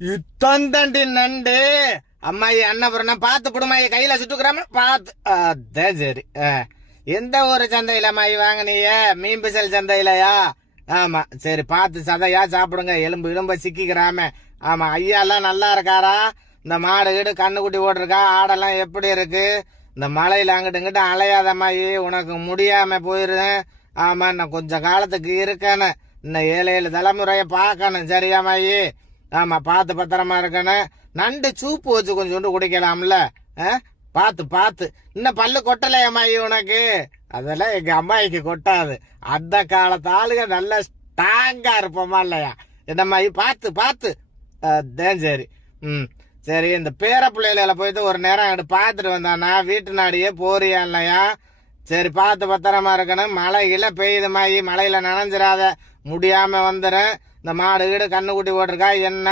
இத்தந்தண்டி நண்டு அம்மாயி அன்னபுரம் பார்த்து புடுமாயி கையில சுட்டுக்கிறாம பார்த்து அதான் சரி. எந்த ஒரு சந்தையில அம்மாயி வாங்கினீங்க? மீன் பிசல் சந்தையிலயா? ஆமா சரி, பார்த்து சதையா சாப்பிடுங்க, எலும்பு இலும்ப சிக்கிக்கிறாம. ஆமா, ஐயா எல்லாம் நல்லா இருக்காரா? இந்த மாடு கீடு கண்ணுக்குட்டி ஓட்டிருக்கா? ஆடெல்லாம் எப்படி இருக்கு? இந்த மலையில அங்கிட்டு இங்கிட்டு அலையாத அம்மாயி, உனக்கு முடியாம போயிருந்தேன். ஆமா, நான் கொஞ்ச காலத்துக்கு இருக்கேன்னு இன்னும் 7 தலைமுறைய பார்க்கணும். சரியா மாயி? ஆமா, பார்த்து பத்திரமா இருக்கணும். நண்டு சூப்பு வச்சு கொஞ்சோண்டு குடிக்கலாம்ல? பார்த்து பார்த்து. இன்னும் பல்லு கொட்டலையா மாயி உனக்கு? அதெல்லாம் எங்க அம்மாய்க்கு கொட்டாது. அந்த காலத்து ஆளுங்க நல்ல ஸ்ட்ராங்கா இருப்போமா இல்லையா? என்ன மாயி? பார்த்து பார்த்து. அதான் சரி. சரி, இந்த பேர பிள்ளைகளை போயிட்டு ஒரு நேரம் அங்கிட்டு பார்த்துட்டு வந்தானா? வீட்டு நாடியே போறியா இல்லையா? சரி, பார்த்து பத்திரமா இருக்கணும். மழையில பெய்யுது மாயி, மழையில நனைஞ்சிடாத, முடியாம வந்துடும். இந்த மாடு வீடு கண்ணுக்குட்டி ஓட்டிருக்கா என்ன